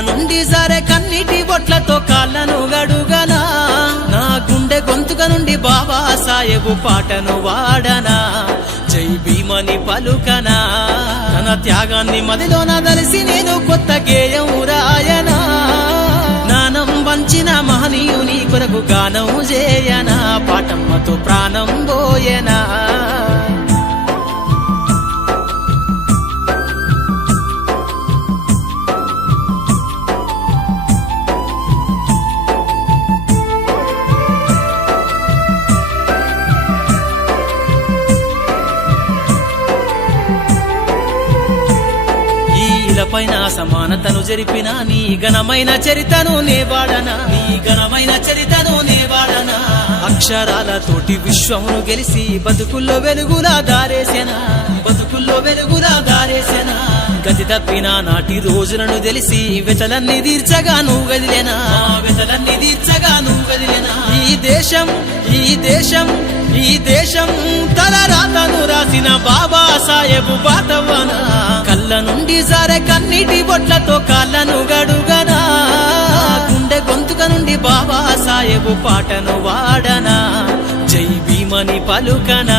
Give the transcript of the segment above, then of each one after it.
నుండి సరే కన్నీటి బొట్లతో కాళ్ళను గడుగనా. నా గుండె గొంతుక నుండి బాబా సాయబు పాటను వాడనా. జై భీమని పలుకనా. తన త్యాగాన్ని మదిలోన దలిసి నేను కొత్త గేయం రాయనా. జ్ఞానం వంచిన మహనీయుని కొరకు గానం చేయనా. పాటమ్మతో ప్రాణం బో పైన సమానతను జరిపిన నీ ఘనమైన చరితను నేవాడనా నీ ఘనమైన చరితను నేవాడనా అక్షరాలతోటి విశ్వమును గెలిసి బతుకుల్లో వెలుగులా దారేసెనా? బతుకుల్లో వెలుగులా దారేసెన? గతి తప్పిన నాటి రోజులను తెలిసి వెతలన్నీ తీర్చగా నువ్వు గదిలేనా వెతలన్నీ తీర్చగా నువ్వు గదిలేనా ఈ దేశం ఈ దేశం ఈ దేశం తల రాతను రాసిన బాబా సాహెబు బాతవ్వన కళ్ళ నుండి సరే కన్నీటి బొట్లతో కాళ్ళను గడుగనా. గుండె గొంతుక నుండి బాబా సాయబు పాటను వాడనా. జై భీమని పలుకనా.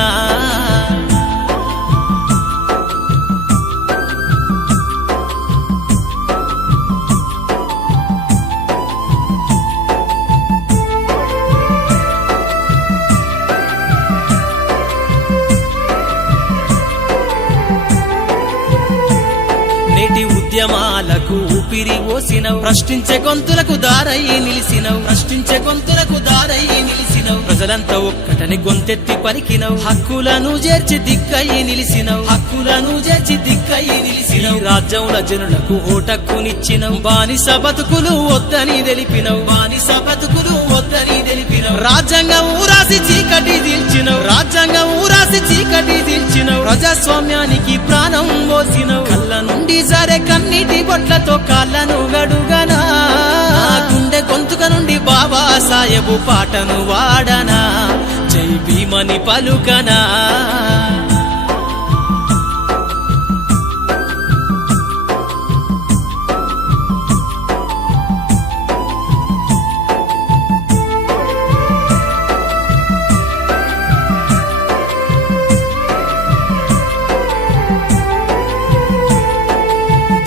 నేటి ఉద్యమాలకు ఊపిరి ఓసినవు. ప్రశ్నించే గొంతులకు దారయ్యి నిలిసినవు. ప్రశ్నించే గొంతులకు దారయ్యి నిలిసినవు. ప్రజలంతా ఒక్కటని గొంతెత్తి పలికినవు. హక్కులను చేర్చి దిక్కయ్యి నిలిసినవు. హక్కులను చేర్చి దిక్కయ్యి నిలిసినవు. రాజ్యముల జనులకు ఓటక్కునిచ్చినవు. బానిస బతుకులు వద్దని తెలిపినవు. బానిస బతుకులు వద్దని తెలిపినవు. రాజ్యాంగం ఊరాసి చీకటి తీల్చినవు. రాజ్యాంగం ఊరాసి చీకటి తీల్చినవు. ప్రజాస్వామ్యానికి ప్రాణం పోసినవు. కళ్ళను నుండి సరే కన్నీటి బొట్లతో కాళ్ళను గడుగనా? గుండె గొంతుక నుండి బాబా సాయబు పాటను వాడనా? జై భీమని పలుకనా?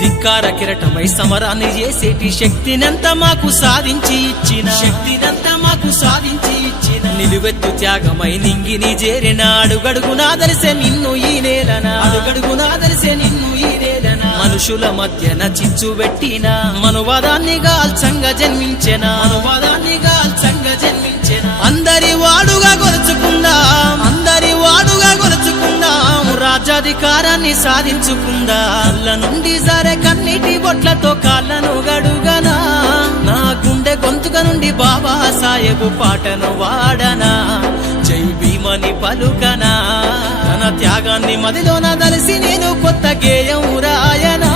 ధిక్కార కిరటమై సమరాన్ని చేసేటి శక్తినంత మాకు సాధించి ఇచ్చిన. శక్తినంత మాకు సాధించి ఇచ్చిన. నిలువెత్తు త్యాగమై నింగిని చేరిన అడుగడుగునా దలిసే నిన్ను ఈ నేలన. అడుగడుగునా దలిసే నిన్ను ఈ నేలన. మనుషుల మధ్యన చిచ్చు పెట్టిన. మనువాదాన్ని గాల్చంగా జన్మించెన. మనువాదాన్ని అధికారాన్ని సాధించుకుందా? అల్ల నుండి సరే కన్నీటి బొట్లతో కాళ్ళను గడుగనా? నా గుండె గొంతుక నుండి బాబా సాయబు పాటను వాడనా? జై భీమని పలుకనా? తన త్యాగాన్ని మదిలోన దలిసి నేను కొత్త గేయం రాయనా?